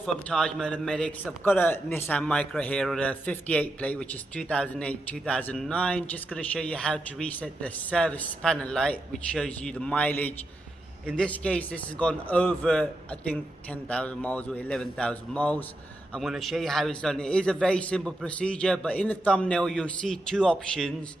from Tajmotormedics. I've got a Nissan Micra here on a 58 plate, which is 2008-2009. Just going to show you how to reset the service panel light, which shows you the mileage. In this case, this has gone over, I think, 10,000 miles or 11,000 miles. I'm going to show you how it's done. It is a very simple procedure, but in the thumbnail, you'll see two options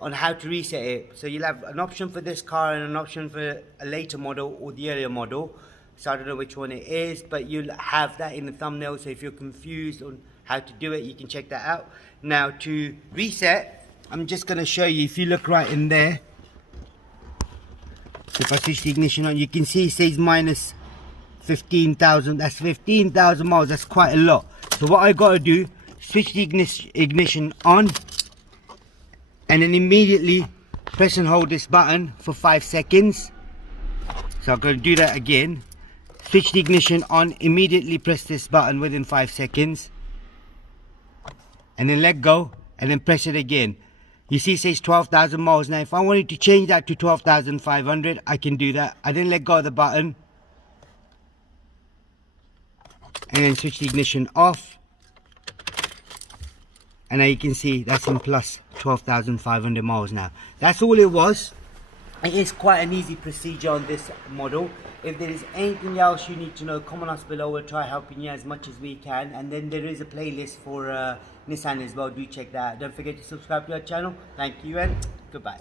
on how to reset it. So you'll have an option for this car and an option for a later model or the earlier model. So I don't know which one it is, but you'll have that in the thumbnail. So if you're confused on how to do it, you can check that out. Now to reset, I'm just going to show you. If you look right in there, so if I switch the ignition on, you can see it says minus 15,000. That's 15,000 miles. That's quite a lot. So what I got to do, switch the ignition on, and then immediately press and hold this button for 5 seconds. So I'm going to do that again. Switch the ignition on, immediately press this button within 5 seconds, and then let go, and then press it again. You see it says 12,000 miles. Now if I wanted to change that to 12,500, I can do that. I then let go of the button and then switch the ignition off, and now you can see that's in plus 12,500 miles now. That's all it was. It is quite an easy procedure on this model. If there is anything else you need to know, comment us below. We'll try helping you as much as we can. And then there is a playlist for Nissan as well. Do check that out. Don't forget to subscribe to our channel. Thank you and goodbye.